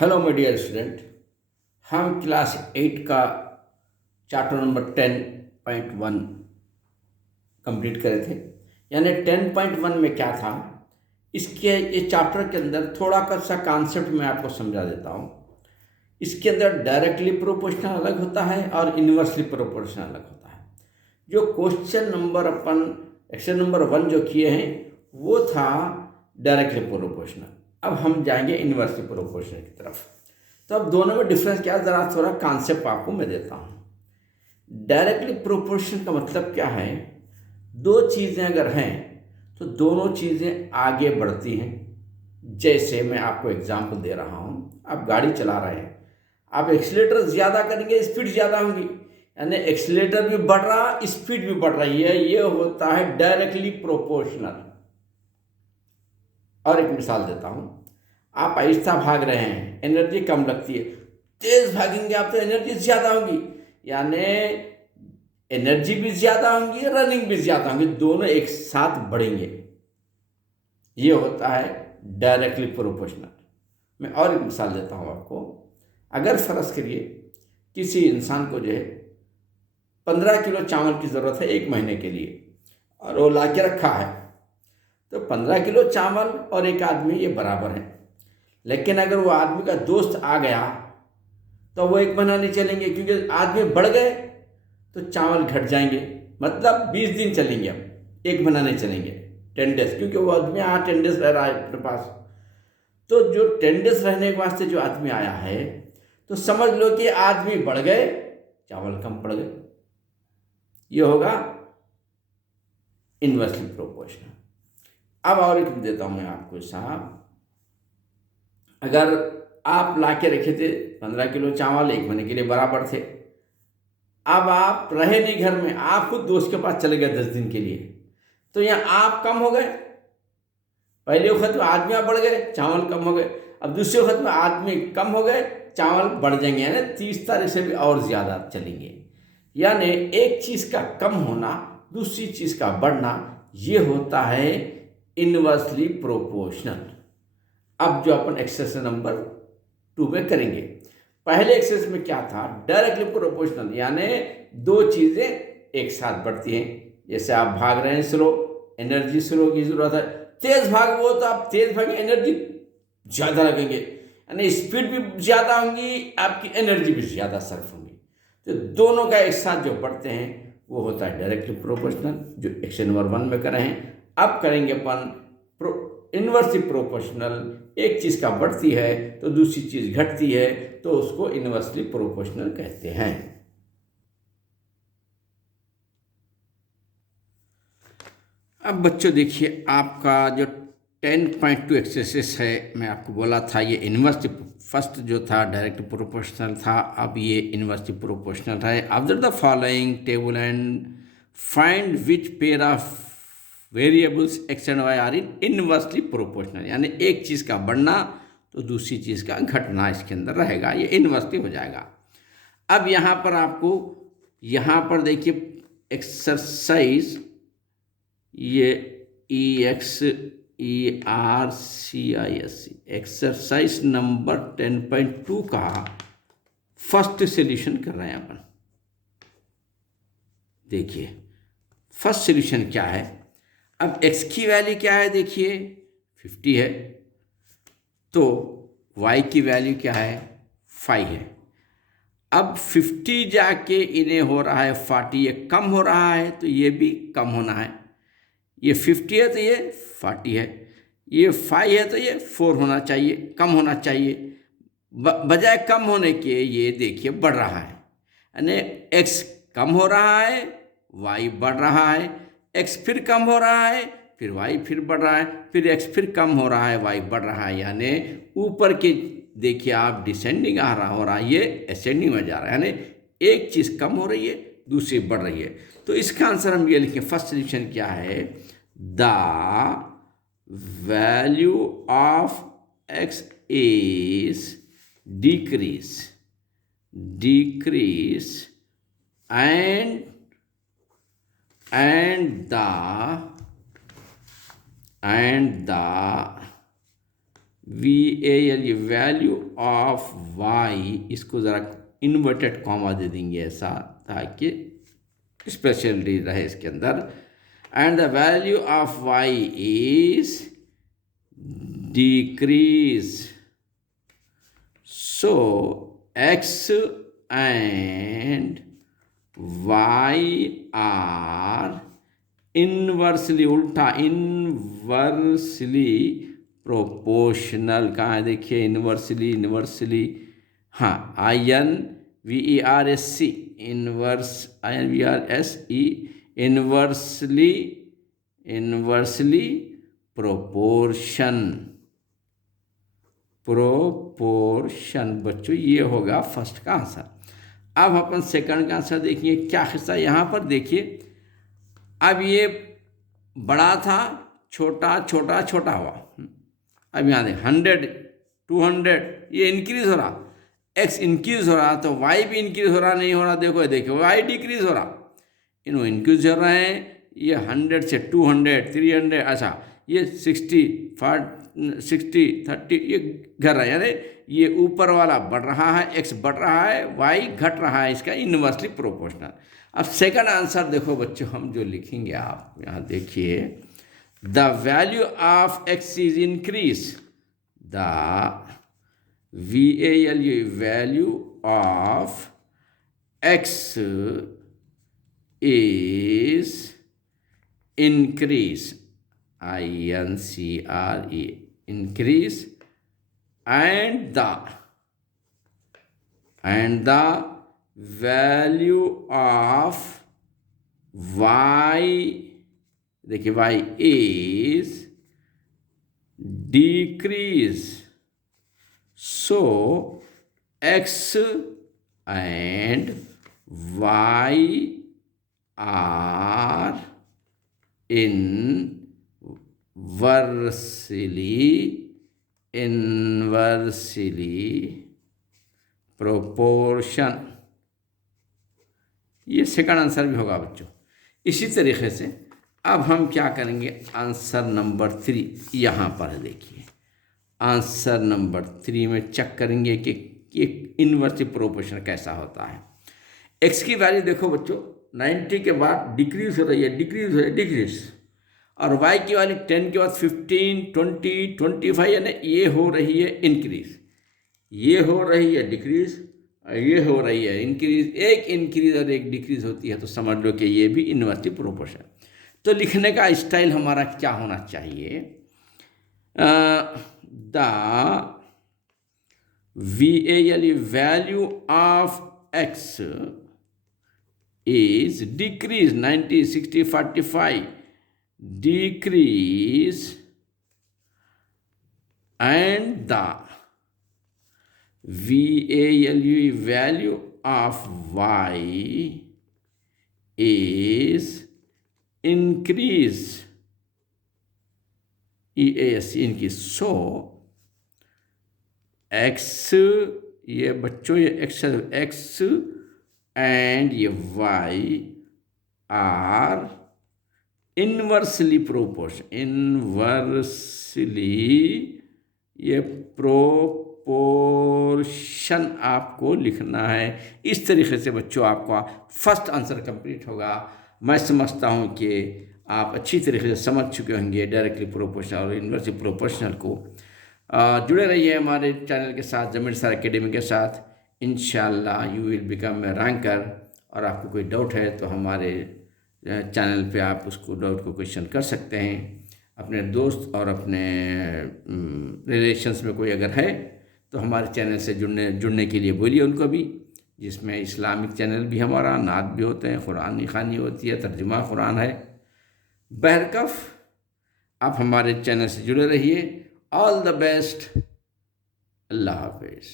Hello my dear student. हम class 8 का chapter number 10.1 complete करे थे। यानी 10.1 में क्या था, इसके इस चैप्टर के अंदर थोड़ा सा कॉन्सेप्ट मैं आपको समझा देता हूँ। इसके अंदर डायरेक्टली प्रोपोर्शनल अलग होता है और इन्वर्सली प्रोपोर्शनल अलग होता है। जो क्वेश्चन नंबर अपन एक्सरसाइज नंबर 1 जो किए हैं वो था डायरेक्टली प्रोपोर्शनल। अब हम जाएंगे इन्वर्सली प्रोपोर्शनल की तरफ। तो अब दोनों में डिफरेंस क्या है, ज़रा थोड़ा कॉन्सेप्ट आपको मैं देता हूँ। डायरेक्टली प्रोपोर्शनल का मतलब क्या है, दो चीज़ें अगर हैं तो दोनों चीज़ें आगे बढ़ती हैं। जैसे मैं आपको एग्जांपल दे रहा हूँ, आप गाड़ी चला रहे हैं, आप एक्सीलेटर ज़्यादा करेंगे स्पीड ज़्यादा होगी, यानी एक्सीलेटर भी बढ़ रहा स्पीड भी बढ़ रही है। ये होता है डायरेक्टली प्रोपोर्शनल। और एक मिसाल देता हूँ, आप आहिस्ता भाग रहे हैं, एनर्जी कम लगती है। तेज भागेंगे आप तो एनर्जी ज़्यादा होगी, यानी एनर्जी भी ज़्यादा होंगी, रनिंग भी ज़्यादा होंगी, दोनों एक साथ बढ़ेंगे। ये होता है डायरेक्टली प्रोपोर्शनल। मैं और एक मिसाल देता हूँ आपको। अगर फर्ज करिए किसी इंसान को जो है 15 किलो चावल की ज़रूरत है 1 महीने के लिए, और वो ला के रखा है, तो 15 किलो चावल और एक आदमी ये बराबर है। लेकिन अगर वो आदमी का दोस्त आ गया तो वो 1 महीना नहीं चलेंगे, क्योंकि आदमी बढ़ गए तो चावल घट जाएंगे। मतलब 20 दिन चलेंगे, अब 1 महीना नहीं चलेंगे, 10 डेज, क्योंकि वो आदमी यहाँ 10 डेज रह रहा है अपने पास। तो जो 10 डेज रहने के वास्ते जो आदमी आया है, तो समझ लो कि आदमी बढ़ गए, चावल कम पड़ गए। ये होगा इन्वर्सली प्रोपोर्शनल। अब और एक देता हूँ मैं आपको साहब। अगर आप ला के रखे थे 15 किलो चावल, 1 महीने के लिए बराबर थे। अब आप रहे नहीं घर में, आप खुद दोस्त के पास चले गए 10 दिन के लिए, तो यहाँ आप कम हो गए। पहले वक्त में आदमी आप बढ़ गए, चावल कम हो गए। अब दूसरे वक्त में आदमी कम हो गए, चावल बढ़ जाएंगे, यानी 30 तारीख से भी और ज़्यादा चलेंगे। यानी एक चीज़ का कम होना, दूसरी चीज़ का बढ़ना, ये होता है इन्वर्सली प्रोपोर्शनल। अब जो अपन एक्सरसाइज नंबर 2 में करेंगे, पहले एक्सरसाइज में क्या था, डायरेक्टली प्रोपोर्शनल, यानी दो चीज़ें एक साथ बढ़ती हैं। जैसे आप भाग रहे हैं स्लो, एनर्जी स्लो की ज़रूरत है। तेज़ भाग वो तो आप तेज़ भागे, एनर्जी ज़्यादा लगेंगे, यानी स्पीड भी ज़्यादा होंगी, आपकी एनर्जी भी ज़्यादा सर्फ होंगी। तो दोनों का एक साथ जो बढ़ते हैं वो होता है डायरेक्टली प्रोपोर्शनल, जो एक्सरसाइज नंबर 1 में करें हैं। अब करेंगे अपन इन्वर्सली प्रोपोर्शनल। एक चीज़ का बढ़ती है तो दूसरी चीज़ घटती है, तो उसको इन्वर्सली प्रोपोर्शनल कहते हैं। अब बच्चों देखिए, आपका जो 10.2 एक्सरसाइज है, मैं आपको बोला था ये इन्वर्सली, फर्स्ट जो था डायरेक्ट प्रोपोर्शनल था, अब ये इन्वर्सली प्रोपोर्शनल है। Observe the following table and find which pair of variables X and Y are in inversely proportional, यानी एक चीज़ का बढ़ना तो दूसरी चीज़ का घटना इसके अंदर रहेगा, ये इन्वर्सली हो जाएगा। अब यहाँ पर आपको, यहाँ पर देखिए एक्सरसाइज, ये EXERCISE एक्सरसाइज नंबर 10.2 का फर्स्ट सॉल्यूशन कर रहे हैं अपन। देखिए फर्स्ट सॉल्यूशन क्या है। अब x की वैल्यू क्या है, देखिए 50 है, तो y की वैल्यू क्या है, 5 है। अब 50 जाके इन्हें हो रहा है 40, ये कम हो रहा है तो ये भी कम होना है। ये 50 है तो ये 40 है, ये 5 है तो ये 4 होना चाहिए, कम होना चाहिए। बजाय कम होने के ये देखिए बढ़ रहा है, यानी x कम हो रहा है, y बढ़ रहा है, x फिर कम हो रहा है, फिर y फिर बढ़ रहा है, फिर x फिर कम हो रहा है, y बढ़ रहा है। यानी ऊपर के देखिए आप डिसेंडिंग आ रहा हो रहा है, ये असेंडिंग में जा रहा है, यानी एक चीज़ कम हो रही है दूसरी बढ़ रही है। तो इसका आंसर हम ये लिखें, फर्स्ट सॉल्यूशन क्या है, the value of x is decrease and the VAL ये वैल्यू ऑफ वाई, इसको ज़रा इन्वर्टेड कॉमा दे देंगे ऐसा ताकि स्पेशलिटी रहे इसके अंदर। And the value of y is decrease, so x and y are inversely, उल्टा इनवर्सली प्रोपोर्शनल। कहाँ है देखिए, इनवर्सली हाँ, INVERSC, inverse, INVERSE, inversely proportion बच्चों, ये होगा फर्स्ट का आंसर। अब अपन सेकंड का आंसर देखिए क्या हिस्सा, यहाँ पर देखिए अब ये बड़ा था, छोटा छोटा छोटा हुआ। अब यहाँ देख 100 200 ये इंक्रीज हो रहा, x इंक्रीज हो रहा तो y भी इंक्रीज हो रहा, नहीं हो रहा देखो, देखो y डिक्रीज हो रहा, इन्हों इंक्रीज हो रहे हैं। ये 100 से 200 300, अच्छा ये 60 30 ये घट रहा है, यानी ये ऊपर वाला बढ़ रहा है, x बढ़ रहा है, y घट रहा है, इसका इन्वर्सली प्रोपोर्शनल। अब सेकंड आंसर देखो बच्चों, हम जो लिखेंगे आप यहाँ देखिए, the value of x is increase, the VALU value of x is increase, INCRE, increase, and the value of y, देखिए y is decrease, so x and y are inversely proportion। ये सेकंड आंसर भी होगा बच्चों। इसी तरीके से अब हम क्या करेंगे, आंसर नंबर 3 यहाँ पर देखिए, आंसर नंबर 3 में चेक करेंगे कि इन्वर्सली प्रोपोर्शन कैसा होता है। x की वैल्यू देखो बच्चों 90 के बाद डिक्रीज हो रही है, डिक्रीज, और y की वैल्यू 10 के बाद 15 20 25, यानी ये हो रही है इंक्रीज, ये हो रही है डिक्रीज, ये हो रही है इंक्रीज। एक इंक्रीज और एक डिक्रीज होती है तो समझ लो कि ये भी इन्वर्सली प्रोपोर्शन। तो लिखने का स्टाइल हमारा क्या होना चाहिए, the VALU value of x is decrease 90 60 45 decrease, and the VALU value of y is increase, EAS increase, so x, ये बच्चों ये x and ये y are inversely proportion, inversely ये प्रोपोर्शन आपको लिखना है। इस तरीके से बच्चों आपका फर्स्ट आंसर कंप्लीट होगा। मैं समझता हूँ कि आप अच्छी तरीके से समझ चुके होंगे डायरेक्टली प्रोपोर्शनल और इन्वर्सली प्रोपोर्शनल को। जुड़े रहिए हमारे चैनल के साथ, ज़मीर निसार एकेडमी के साथ। इंशाल्लाह you will become a ranker. और आपको कोई डाउट है तो हमारे चैनल पे आप उसको डाउट को क्वेश्चन कर सकते हैं। अपने दोस्त और अपने रिलेशंस में कोई अगर है तो हमारे चैनल से जुड़ने के लिए बोलिए उनको भी, जिसमें इस्लामिक चैनल भी हमारा, नात भी होते हैं, कुरानी खानी होती है, तर्जुमा कुरान है। बहरकफ आप हमारे चैनल से जुड़े रहिए। All the best. अल्लाह हाफिज़।